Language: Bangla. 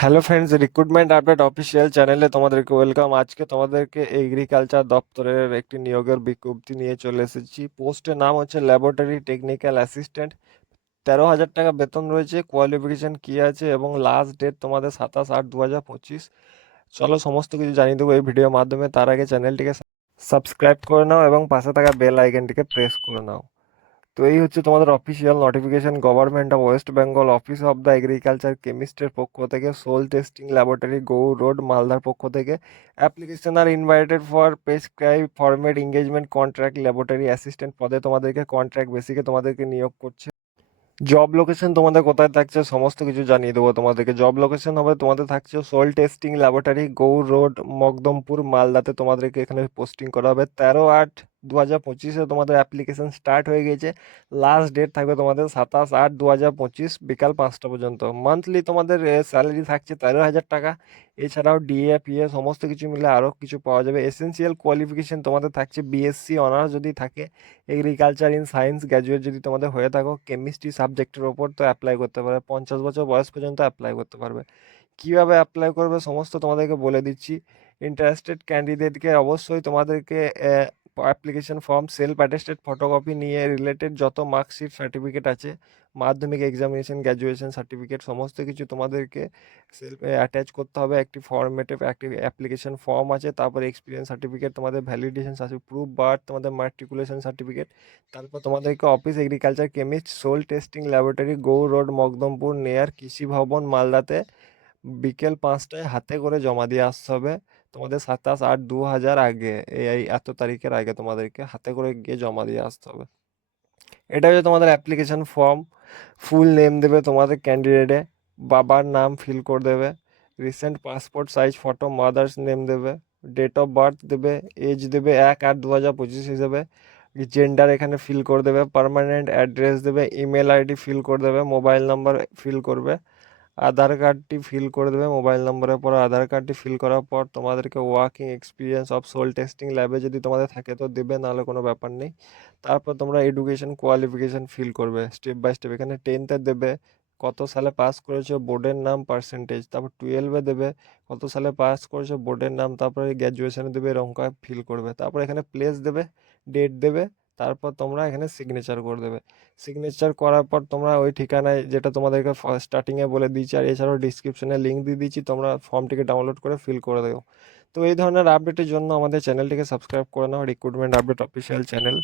Hello friends recruitment update official চ্যানেলে তোমাদেরকে ওয়েলকাম আজকে তোমাদেরকে এগ্রিকালচার দপ্তরের একটি নিয়োগের বিজ্ঞপ্তি নিয়ে চলে এসেছি। পোস্টের নাম হচ্ছে ল্যাবরেটরি টেকনিক্যাল অ্যাসিস্ট্যান্ট তেরো হাজার টাকা বেতন রয়েছে কোয়ালিফিকেশন কী আছে এবং লাস্ট ডেট তোমাদের সাতাশ আট দু হাজার পঁচিশ। চলো সমস্ত কিছু জানিয়ে দেবো এই ভিডিওর মাধ্যমে। তার আগে চ্যানেলটিকে সাবস্ক্রাইব করে নাও এবং পাশে থাকা বেল আইকনটিকে প্রেস করে নাও। তো এই হচ্ছে তোমাদের official notification government of West Bengal office of the agriculture কেমিস্টের পক্ষ থেকে soil testing laboratory Gour road মালদার পক্ষ থেকে। Application are invited for prescribe format engagement contract laboratory assistant পদে তোমাদেরকে কন্ট্রাক্ট বেসিকে তোমাদেরকে নিয়োগ করছে। জব লোকেশন তোমাদের কোথায় থাকছে সমস্ত কিছু জানিয়ে দেবো তোমাদেরকে। জব লোকেশন হবে তোমাদের থাকছে soil testing laboratory Gour road Makdampur, মালদাতে তোমাদেরকে এখানে পোস্টিং করা হবে। তেরো আট দু হাজার পঁচিশে তোমাদের অ্যাপ্লিকেশন স্টার্ট হয়ে গেছে লাস্ট ডেট থাকবে তোমাদের সাতাশ আট দু হাজার পঁচিশ বিকাল পাঁচটা পর্যন্ত। মান্থলি তোমাদের স্যালারি থাকছে তেরো হাজার টাকা। এছাড়াও ডিএ পিএ সমস্ত কিছু মিলে আরও কিছু পাওয়া যাবে। এসেন্সিয়াল কোয়ালিফিকেশন তোমাদের থাকছে বিএসসি অনার্স যদি থাকে এগ্রিকালচার ইন সায়েন্স গ্র্যাজুয়েট যদি তোমাদের হয়ে থাকো কেমিস্ট্রি সাবজেক্টের ওপর তো অ্যাপ্লাই করতে পারবে। পঞ্চাশ বছর বয়স পর্যন্ত অ্যাপ্লাই করতে পারবে। কীভাবে অ্যাপ্লাই করবে সমস্ত তোমাদেরকে বলে দিচ্ছি। ইন্টারেস্টেড ক্যান্ডিডেটকে অবশ্যই তোমাদেরকে application form self attested photocopy নিয়ে রিলেটেড যত মার্কশিট সার্টিফিকেট আছে, মাধ্যমিক এক্সামিনেশন গ্র্যাজুয়েশন সার্টিফিকেট সমস্ত কিছু তোমাদেরকে সেলফ অ্যাটাচ করতে হবে। একটি ফর্মেটে একটি অ্যাপ্লিকেশন ফর্ম আছে, তারপরে এক্সপিরিয়েন্স সার্টিফিকেট তোমাদের ভ্যালিডেশন প্রুফ বার্থ তোমাদের মার্টিকুলেশন সার্টিফিকেট তারপর তোমাদেরকে office agriculture chemist soil testing laboratory Gour road Makdampur near Krishi Bhavan, মালদাতে বিকেল পাঁচটায় হাতে করে জমা দিয়ে আসতে হবে। তোমাদের সাতাশ আট দু হাজার আগে এই এত তারিখের আগে তোমাদেরকে হাতে করে গিয়ে জমা দিয়ে আসতে হবে। এটা হচ্ছে তোমাদের অ্যাপ্লিকেশন ফর্ম ফুল নেম দেবে তোমাদের ক্যান্ডিডেটে বাবার নাম ফিল করে দেবে recent passport size photo mother's name দেবে ডেট অফ বার্থ দেবে এজ দেবে এক আট, দু হাজার পঁচিশ হিসেবে জেন্ডার এখানে ফিল করে দেবে পার্মানেন্ট অ্যাড্রেস দেবে ইমেল আইডি ফিল করে দেবে মোবাইল নাম্বার ফিল করবে আধার কার্ডটি ফিল করে দেবে মোবাইল নম্বরের পর আধার কার্ডটি ফিল করার পর তোমাদেরকে working experience of soil testing ল্যাবে যদি তোমাদের থাকে তো দেবে, নাহলে কোনো ব্যাপার নেই। তারপর তোমরা এডুকেশন কোয়ালিফিকেশান ফিল করবে স্টেপ বাই স্টেপ এখানে টেনথে দেবে কত সালে পাস করেছ বোর্ডের নাম পার্সেন্টেজ তারপর টুয়েলভে দেবে কত সালে পাস করেছ বোর্ডের নাম। তারপরে গ্র্যাজুয়েশনে দেবে, এরকম ফিল করবে। তারপর এখানে প্লেস দেবে ডেট দেবে। তারপর তোমরা এখানে সিগনেচার করে দেবে। সিগনেচার করার পর তোমরা ওই ঠিকানায় যেটা তোমাদেরকে স্টার্টিংয়ে বলে দিয়েছি আর এছাড়াও ডিসক্রিপশনে লিঙ্ক দিয়ে দিচ্ছি তোমরা ফর্মটিকে ডাউনলোড করে ফিল করে দেবো তো এই ধরনের আপডেটের জন্য আমাদের চ্যানেলটিকে সাবস্ক্রাইব করে নাও রিক্রুটমেন্ট আপডেট অফিসিয়াল চ্যানেল